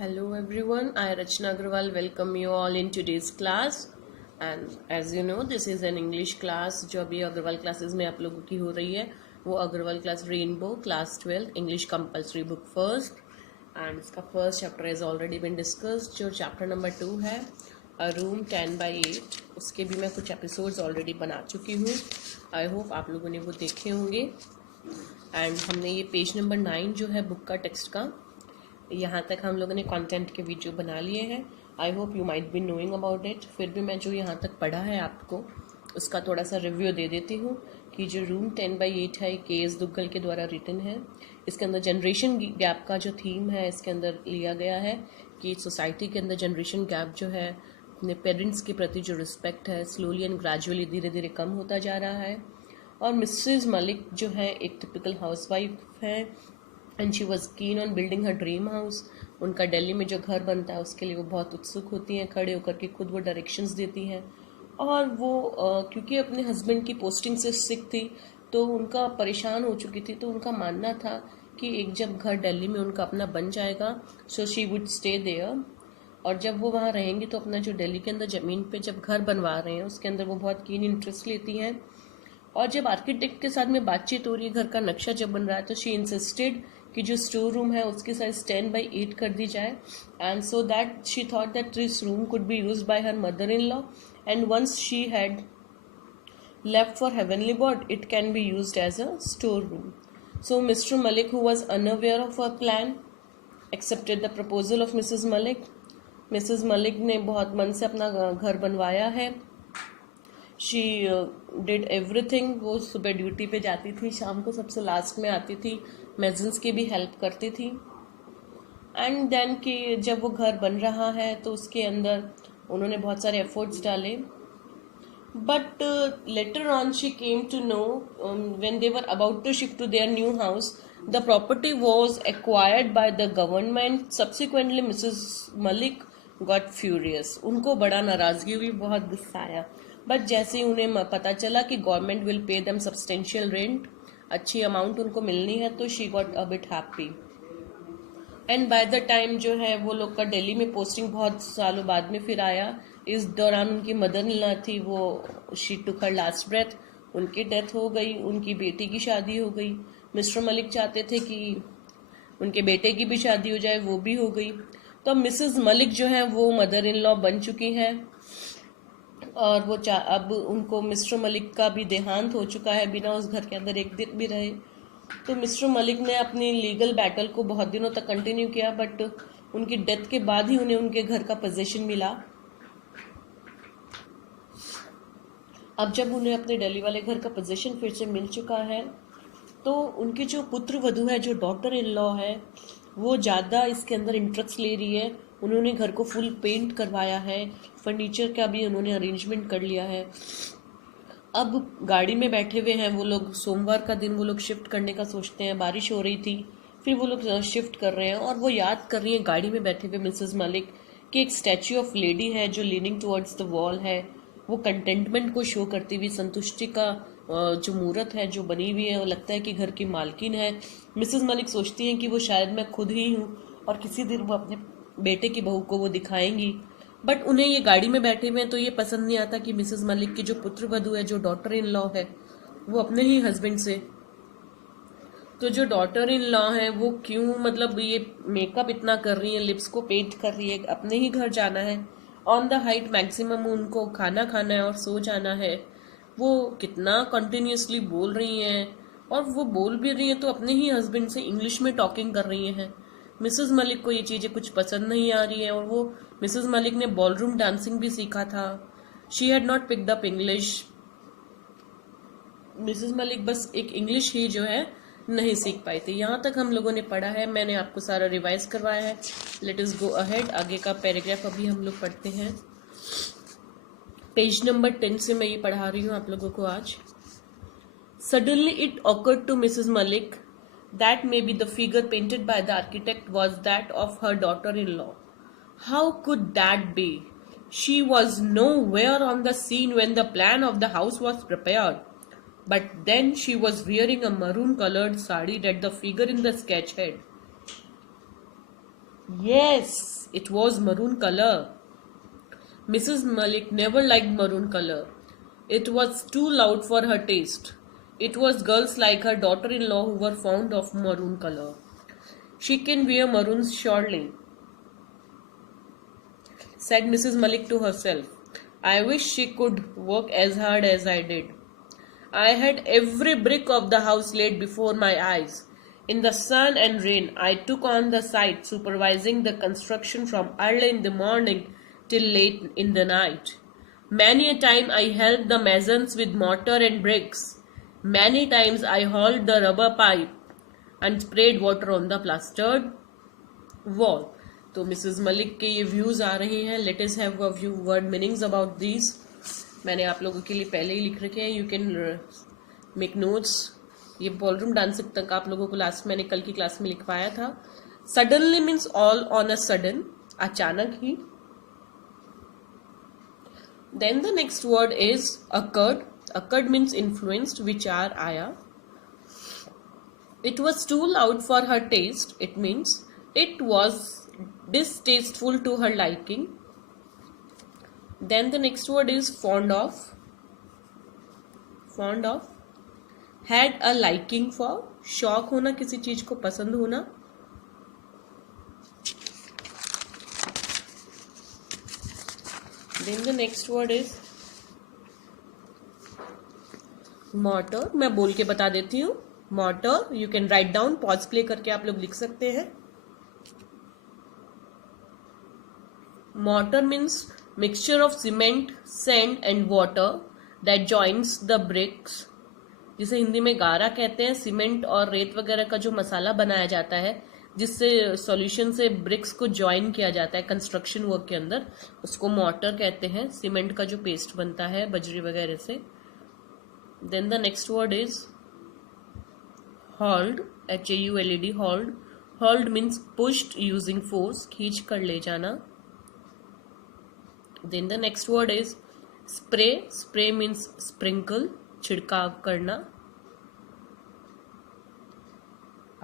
Hello everyone, I Rachna Agrawal welcome you all in today's class and as you know this is an English class जो अभी Agarwal classes में आप लोगों की हो रही है वो Agrawal class rainbow class 12 English compulsory book first and इसका first chapter is already been discussed जो चैप्टर नंबर 2 है अ रूम 10/8 उसके भी मैं कुछ एपिसोड्स ऑलरेडी बना चुकी हूँ। आई होप आप लोगों ने वो देखे होंगे एंड हमने ये पेज नंबर 9 जो है बुक का टेक्स्ट का यहाँ तक हम लोगों ने कंटेंट के वीडियो बना लिए हैं। I hope you might be knowing about it. फिर भी मैं जो यहाँ तक पढ़ा है आपको उसका थोड़ा सा रिव्यू दे देती हूँ कि जो रूम 10/8 है के एस दुग्गल के द्वारा रिटन है। इसके अंदर जनरेशन गैप का जो थीम है इसके अंदर लिया गया है कि सोसाइटी के अंदर जनरेशन गैप जो है अपने पेरेंट्स के प्रति जो रिस्पेक्ट है स्लोली एंड ग्रेजुअली धीरे धीरे कम होता जा रहा है। और मिसेस मलिक जो है एक टिपिकल हाउसवाइफ है and she was keen on building her dream house. उनका दिल्ली में जो घर बनता है उसके लिए वो बहुत उत्सुक होती हैं, खड़े होकर के खुद वो डायरेक्शंस देती हैं। और वो क्योंकि अपने हस्बैंड की पोस्टिंग से सिक थी तो उनका परेशान हो चुकी थी, तो उनका मानना था कि एक जब घर दिल्ली में उनका अपना बन जाएगा so she would stay there. और जब वो वहाँ रहेंगी तो अपना जो दिल्ली के अंदर ज़मीन पे जब घर बनवा रहे हैं उसके अंदर वो बहुत कीन इंटरेस्ट लेती हैं। और जब आर्किटेक्ट के साथ में बातचीत हो रही है, घर का नक्शा जब बन रहा है, तो शी इंसिस्टेड कि जो स्टोर रूम है उसकी साइज 10/8 कर दी जाए and so that she thought that this room could be used by her mother in law and once she had left for heavenly bord it can be used as a storeroom. So Mr. Malik, who was unaware of her plan, accepted the proposal of Mrs. Malik. Mrs. Malik ने बहुत मन से अपना घर बनवाया है। She did everything. वो सुबह ड्यूटी पे जाती थी, शाम को सबसे लास्ट में आती थी, मेजन्स की भी हेल्प करती थी। एंड देन कि जब वो घर बन रहा है तो उसके अंदर उन्होंने बहुत सारे एफर्ट्स डाले। But later on she came to know when they were about to shift to their new house the property was acquired by the government. Subsequently Mrs Malik got furious. उनको बड़ा नाराजगी हुई, बहुत गुस्सा आया। बट जैसे ही उन्हें पता चला कि government will pay them substantial rent, अच्छी अमाउंट उनको मिलनी है, तो she got a bit happy. And by the time जो है वो लोग का दिल्ली में पोस्टिंग बहुत सालों बाद में फिर आया। इस दौरान उनकी मदर इन लॉ थी, वो she took her last breath, उनकी डेथ हो गई, उनकी बेटी की शादी हो गई। मिस्टर मलिक चाहते थे कि उनके बेटे की भी शादी हो जाए, वो भी हो गई। तो मिसेस मलिक जो है वो मदर इन लॉ बन चुकी हैं और वो अब उनको मिस्टर मलिक का भी देहांत हो चुका है, बिना उस घर के अंदर एक दिन भी रहे। तो मिस्टर मलिक ने अपनी लीगल बैटल को बहुत दिनों तक कंटिन्यू किया, बट उनकी डेथ के बाद ही उन्हें उनके घर का पोजीशन मिला। अब जब उन्हें अपने दिल्ली वाले घर का पोजीशन फिर से मिल चुका है तो उनकी जो पुत्र वधू है, जो डॉटर इन लॉ है, वो ज़्यादा इसके अंदर इंटरेस्ट ले रही है। उन्होंने घर को फुल पेंट करवाया है, फर्नीचर का भी उन्होंने अरेंजमेंट कर लिया है। अब गाड़ी में बैठे हुए हैं वो लोग, सोमवार का दिन वो लोग शिफ्ट करने का सोचते हैं। बारिश हो रही थी, फिर वो लोग शिफ्ट कर रहे हैं और वो याद कर रही है गाड़ी में बैठे हुए मिसेस मलिक कि एक स्टैच्यू ऑफ लेडी है जो लीनिंग टुवर्ड्स द वॉल है। वो कंटेंटमेंट को शो करती हुई संतुष्टि का जो मूर्त है जो बनी हुई है, वो लगता है कि घर की मालकिन है। मिसेस मलिक सोचती हैं कि वो शायद मैं खुद ही हूँ और किसी दिन वो अपने बेटे की बहू को वो दिखाएंगी। बट उन्हें ये गाड़ी में बैठे हुए हैं तो ये पसंद नहीं आता कि मिसेस मलिक की जो पुत्र वधू है, जो डॉटर इन लॉ है, वो अपने ही हस्बैंड से, तो जो डॉटर इन लॉ है वो क्यों मतलब ये मेकअप इतना कर रही है, लिप्स को पेंट कर रही है, अपने ही घर जाना है, ऑन द हाइट मैक्सिमम उनको खाना खाना है और सो जाना है। वो कितना कंटिन्यूसली बोल रही हैं और वो बोल भी रही हैं तो अपने ही हस्बैंड से इंग्लिश में टॉकिंग कर रही हैं। मिसेस मलिक को ये चीज़ें कुछ पसंद नहीं आ रही हैं और वो मिसेस मलिक ने बॉलरूम डांसिंग भी सीखा था। She had not picked up English. Mrs Malik बस एक इंग्लिश ही जो है नहीं सीख पाई थी। यहाँ तक हम लोगों ने पढ़ा है, मैंने आपको सारा रिवाइज करवाया है। Let us go ahead. आगे का पैराग्राफ अभी हम लोग पढ़ते हैं। पेज नंबर 10 से मैं ये पढ़ा रही हूँ आप लोगों को आज। Suddenly it occurred to Mrs. Malik that maybe the figure painted by the architect was that of her daughter-in-law. How could that be? She was nowhere on the scene when the plan of the house was prepared. But then she was wearing a maroon-colored sari that the figure in the sketch had. Yes, it was maroon color. Mrs. Malik never liked maroon color. It was too loud for her taste. It was girls like her daughter-in-law who were fond of maroon color. She can wear maroons surely, said Mrs. Malik to herself. I wish she could work as hard as I did. I had every brick of the house laid before my eyes. In the sun and rain, I took on the site, supervising the construction from early in the morning till late in the night. Many a time I helped the masons with mortar and bricks. Many times I hauled the rubber pipe and sprayed water on the plastered wall. तो Mrs Malik के ये views आ रहे हैं. Let us have a few word meanings about these. मैंने आप लोगों के लिए पहले ही लिख रखे हैं. You can make notes. ये बॉलरूम डांस तक आप लोगों को लास्ट मैंने कल की क्लास में लिखवाया था. Suddenly means all on a sudden, अचानक ही. Then the next word is awkward. Awkward means influenced, विचार आया. It was too loud for her taste. It means it was distasteful to her liking. Then the next word is fond of. Fond of. Had a liking for. शौक होना, किसी चीज को पसंद होना. Then the next word is mortar. मैं बोल के बता देती हूँ. Mortar, you can write down, pause play करके आप लोग लिख सकते हैं. Mortar means mixture of cement, sand and water that joints the bricks. जिसे हिंदी में गारा कहते हैं. सीमेंट और रेत वगैरह का जो मसाला बनाया जाता है, जिससे सॉल्यूशन से ब्रिक्स को ज्वाइन किया जाता है कंस्ट्रक्शन वर्क के अंदर, उसको मॉर्टर कहते हैं. सीमेंट का जो पेस्ट बनता है बजरी वगैरह से. Then the next word is hauled, H-A-U-L-E-D, hauled. Hauled means pushed using force, खींच कर ले जाना. Then the next word is spray. Spray means sprinkle, छिड़काव करना.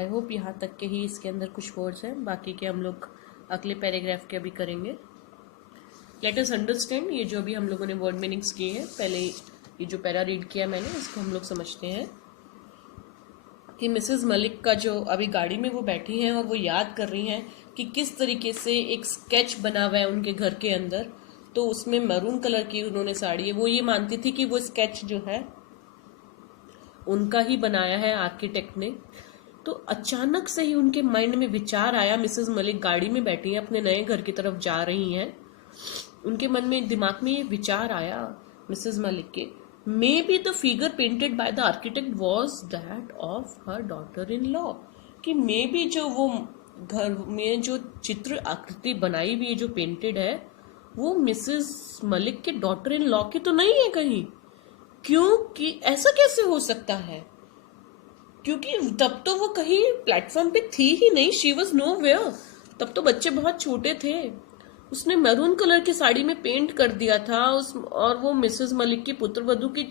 I hope यहाँ तक के ही इसके अंदर कुछ वर्ड्स हैं. बाकी के हम लोग अगले पैराग्राफ के अभी करेंगे. Let us understand. ये जो अभी हम लोगों ने वर्ड मीनिंग्स किए हैं, पहले ये जो पैरा रीड किया मैंने, इसको हम लोग समझते हैं. कि मिसेस मलिक का जो अभी गाड़ी में वो बैठी हैं और वो याद कर रही हैं कि किस तरीके से एक स्केच बना हुआ है उनके घर के अंदर. तो उसमें मैरून कलर की उन्होंने साड़ी है. वो ये मानती थी कि वो स्केच जो है उनका ही बनाया है आर्किटेक्ट ने. तो अचानक से ही उनके माइंड में विचार आया. मिसेस मलिक गाड़ी में बैठी हैं, अपने नए घर की तरफ जा रही हैं. उनके मन में, दिमाग में ये विचार आया मिसेस मलिक के, Maybe the figure painted by the architect was that of her daughter-in-law. कि मे बी जो वो घर में जो चित्र आकृति बनाई हुई जो पेंटेड है, वो मिसेस मलिक के डॉटर इन लॉ की तो नहीं है कहीं. क्योंकि ऐसा कैसे हो सकता है? क्योंकि तब तो वो कहीं प्लेटफॉर्म पे थी ही नहीं. She was nowhere. तब तो बच्चे बहुत छोटे थे. उसने मैरून कलर की साड़ी में पेंट कर दिया था और वो मिसेस मलिक की पुत्र वधू की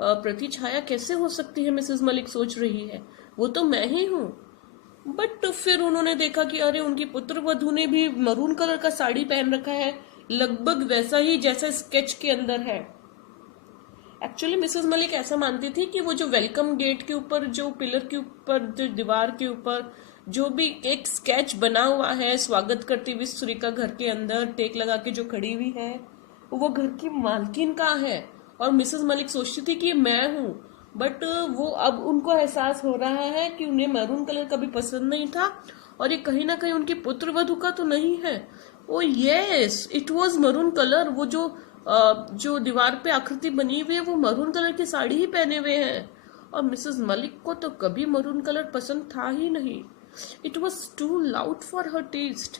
प्रति छाया कैसे हो सकती है, मिसेस मलिक सोच रही है. वो तो मैं ही हूँ. बट फिर उन्होंने देखा कि अरे उनकी पुत्र वधू ने भी मैरून कलर का साड़ी पहन रखा है, लगभग वैसा ही जैसा स्केच के अंदर है. एक्चुअली मिसेस मलिक ऐसा मानती थी कि वो जो वेलकम गेट के ऊपर, जो पिलर के ऊपर, जो दीवार के ऊपर जो भी एक स्केच बना हुआ है स्वागत करती हुई सुरीका घर के अंदर टेक लगा के जो खड़ी हुई है, वो घर की मालकिन का है. और मिसेस मलिक सोचती थी कि मैं हूँ. बट वो अब उनको एहसास हो रहा है कि उन्हें मैरून कलर कभी पसंद नहीं था और ये कहीं ना कहीं उनकी पुत्र वधू का तो नहीं है. ओ yes, it was maroon colour. वो जो दीवार पे आकृति बनी हुई है वो मैरून कलर की साड़ी ही पहने हुए हैं. और मिसेस मलिक को तो कभी मैरून कलर पसंद था ही नहीं. It was too loud for her taste.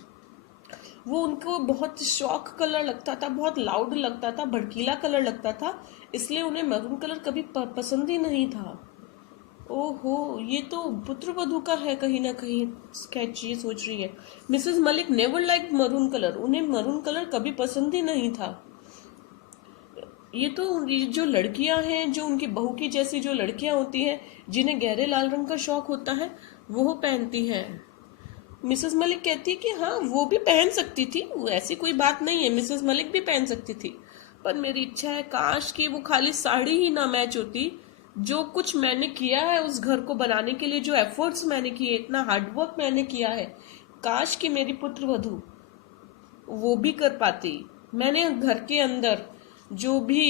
वो उनको बहुत शॉक कलर लगता था, बहुत लाउड लगता था, भड़कीला कलर लगता था, इसलिए उन्हें मैरून कलर कभी पसंद ही नहीं था. ओहो, ये तो पुत्र वधू का है कहीं ना कहीं स्केच, ये सोच रही है. Mrs Malik never like maroon colour. उन्हें मैरून कलर कभी पसंद ही नहीं था. ये तो जो लड़कियां हैं, जो उनकी बहू की जैसी जो लड़कियां होती हैं, जिन्हें गहरे लाल रंग का शौक होता है, वो पहनती हैं. मिसेस मलिक कहती है कि हाँ वो भी पहन सकती थी, वो ऐसी कोई बात नहीं है, मिसेस मलिक भी पहन सकती थी, पर मेरी इच्छा है काश कि वो खाली साड़ी ही ना मैच होती। जो कुछ मैंने किया है उस घर को बनाने के लिए, जो एफर्ट्स मैंने किए, इतना हार्डवर्क मैंने किया है, काश कि मेरी पुत्र वधू वो भी कर पाती। मैंने घर के अंदर जो भी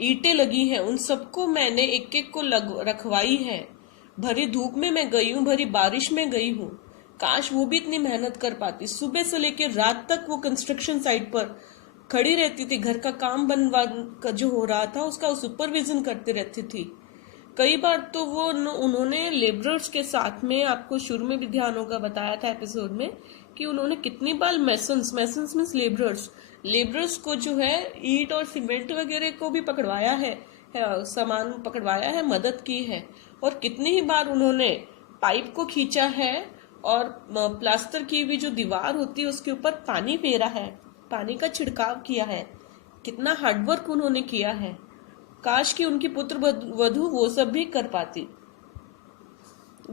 ईंटें लगी हैं उन सबको मैंने एक एक को रखवाई है। भरी धूप में मैं गई हूँ, भरी बारिश में गई हूँ, काश वो भी इतनी मेहनत कर पाती। सुबह से लेकर रात तक वो कंस्ट्रक्शन साइट पर खड़ी रहती थी, घर का काम बनवा जो हो रहा था उसका सुपरविजन करती रहती थी। कई बार तो वो उन्होंने लेबरर्स के साथ में, आपको शुरू में भी ध्यान होगा बताया था एपिसोड में, कि उन्होंने कितनी बार मेसन्स मीन्स लेबरर्स को जो है ईंट और सीमेंट वगैरह को भी पकड़वाया है, सामान पकड़वाया है, मदद की है। और कितनी ही बार उन्होंने पाइप को खींचा है और प्लास्टर की भी जो दीवार होती है उसके ऊपर पानी फेरा है, पानी का छिड़काव किया है। कितना हार्डवर्क उन्होंने किया है। काश कि उनकी पुत्र वधू वो सब भी कर पाती।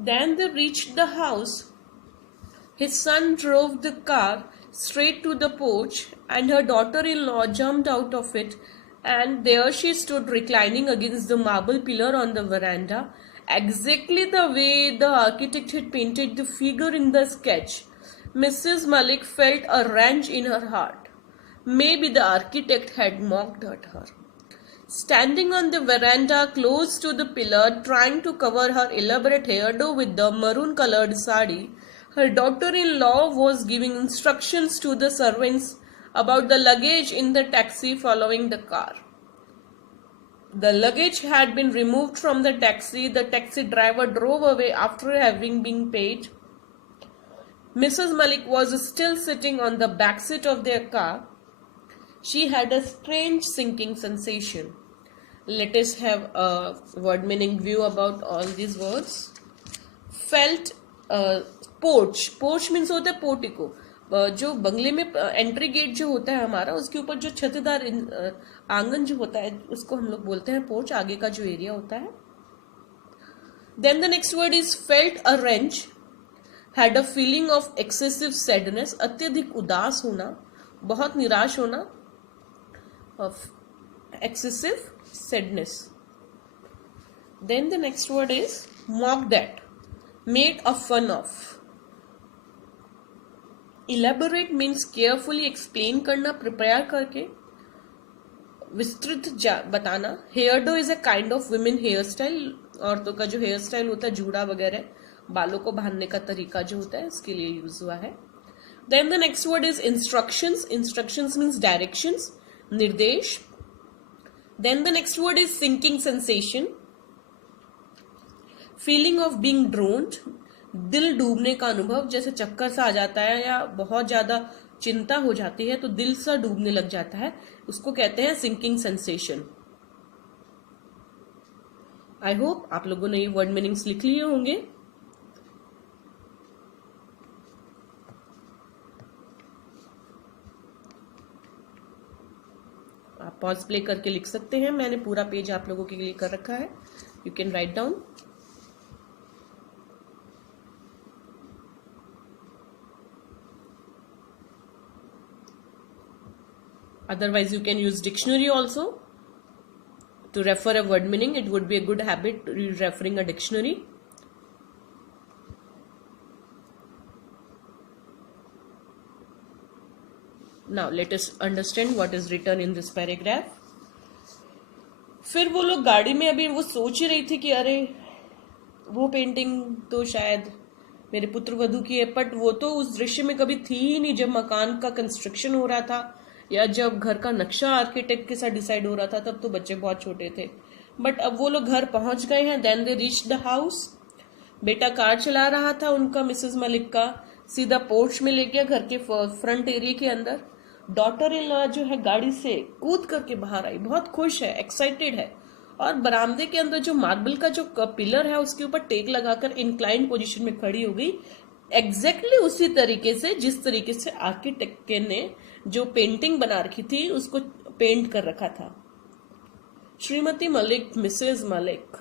Then they reached the house. His son drove the car straight to the porch, and her daughter-in-law jumped out of it, and there she stood reclining against the marble pillar on the veranda, exactly the way the architect had painted the figure in the sketch. Mrs. Malik felt a wrench in her heart. Maybe the architect had mocked at her. Standing on the veranda close to the pillar, trying to cover her elaborate hairdo with the maroon-colored sari, her daughter-in-law was giving instructions to the servants about the luggage in the taxi following the car. The luggage had been removed from the taxi. The taxi driver drove away after having been paid. Mrs. Malik was still sitting on the back seat of their car. She had a strange sinking sensation. Let us have a word meaning view about all these words. Felt porch. Porch means होता है portico, जो बंगले में entry gate जो होता है हमारा, उसके ऊपर जो छतदार आंगन जो होता है उसको हम लोग बोलते हैं पोर्च, आगे का जो एरिया होता है. Then the next word is felt a wrench. Had a feeling of excessive sadness. अत्यधिक उदास होना, बहुत निराश होना. Of excessive sadness. Then the next word is mocked at, made a fun of. Elaborate means carefully explain करना, prepare करके, विस्तृत बताना. Hairdo is a kind of women hairstyle. औरतों का जो हेयर स्टाइल होता है, जूड़ा वगैरह, बालों को बांधने का तरीका जो होता है, इसके लिए यूज हुआ है. Then the next word is instructions. Instructions means directions, निर्देश. Then the next word is sinking sensation. Feeling of being drowned. दिल डूबने का अनुभव, जैसे चक्कर सा आ जाता है या बहुत ज्यादा चिंता हो जाती है तो दिल सा डूबने लग जाता है, उसको कहते हैं सिंकिंग सेंसेशन. आई होप आप लोगों ने ये वर्ड मीनिंग्स लिख लिए होंगे. आप पॉज प्ले करके लिख सकते हैं. मैंने पूरा पेज आप लोगों के लिए कर रखा है. You can write down. Otherwise, you can use dictionary also to refer a word meaning. It would be a good habit to referring a dictionary. Now, let us understand what is written in this paragraph. फिर वो लोग गाड़ी में, अभी वो सोच ही रही थी कि अरे वो पेंटिंग तो शायद मेरे पुत्र वधू की है, बट वो तो उस दृश्य में कभी थी ही नहीं जब मकान का कंस्ट्रक्शन हो रहा था या जब घर का नक्शा आर्किटेक्ट के साथ डिसाइड हो रहा था. तब तो बच्चे बहुत छोटे थे. बट अब वो लोग घर पहुंच गए हैं. Then they reach the house. बेटा कार चला रहा था उनका, मिसेस मलिक का, सीधा पोर्च में ले गया, घर के फ्रंट एरिया के अंदर. डॉटर इन लॉ जो है गाड़ी से कूद करके बाहर आई, बहुत खुश है, एक्साइटेड है, और बरामदे के अंदर जो मार्बल का जो पिलर है उसके ऊपर टेक लगाकर इंक्लाइंड पोजीशन में खड़ी हो गई. एग्जैक्टली उसी तरीके से जिस तरीके से आर्किटेक्ट ने जो पेंटिंग बना रखी थी उसको पेंट कर रखा था. श्रीमती मलिक, मिसेस मलिक,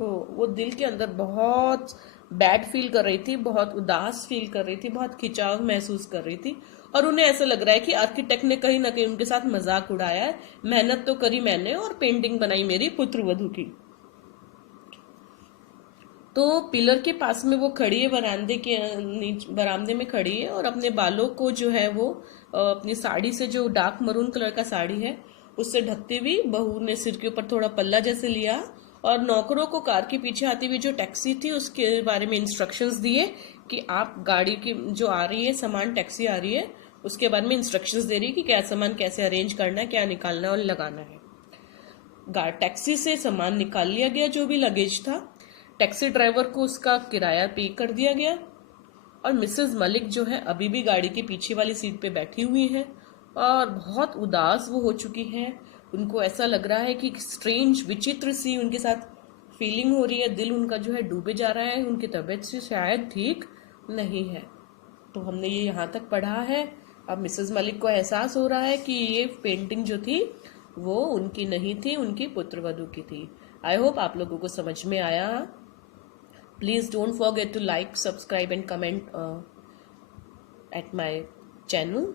वो दिल के अंदर बहुत बैड फील कर रही थी, बहुत उदास फील कर रही थी, बहुत खिंचाव महसूस कर रही थी, और उन्हें ऐसा लग रहा है कि आर्किटेक्ट ने कहीं ना कहीं उनके साथ मजाक उड़ाया है। मेहनत तो करी मैंने और पेंटिंग बनाई मेरी पुत्रवधू की। तो पिलर के पास में वो खड़ी है, बरामदे में खड़ी है, और अपने बालों को जो है वो अपनी साड़ी से, जो डार्क मरून कलर का साड़ी है, उससे ढकती हुई बहू ने सिर के ऊपर थोड़ा पल्ला जैसे लिया, और नौकरों को कार के पीछे आती हुई जो टैक्सी थी उसके बारे में इंस्ट्रक्शंस दिए कि आप गाड़ी की जो आ रही है, सामान टैक्सी आ रही है, उसके बारे में इंस्ट्रक्शंस दे रही है कि क्या सामान कैसे अरेंज करना है, क्या निकालना और लगाना है। टैक्सी से सामान निकाल लिया गया, जो भी लगेज था। टैक्सी ड्राइवर को उसका किराया पे कर दिया गया, और मिसेस मलिक जो है अभी भी गाड़ी के पीछे वाली सीट पे बैठी हुई हैं, और बहुत उदास वो हो चुकी हैं। उनको ऐसा लग रहा है कि स्ट्रेंज, विचित्र सी उनके साथ फीलिंग हो रही है, दिल उनका जो है डूबे जा रहा है, उनकी तबीयत से शायद ठीक नहीं है। तो हमने ये यहाँ तक पढ़ा है। अब मिसेस मलिक को एहसास हो रहा है कि ये पेंटिंग जो थी वो उनकी नहीं थी, उनकी पुत्रवधू की थी। आई होप आप लोगों को समझ में आया। Please don't forget to like, subscribe and comment at my channel.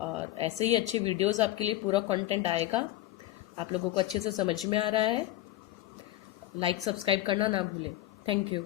और ऐसे ही अच्छे वीडियोस आपके लिए पूरा कंटेंट आएगा। आप लोगों को अच्छे से समझ में आ रहा है, लाइक सब्सक्राइब करना ना भूलें। Thank you.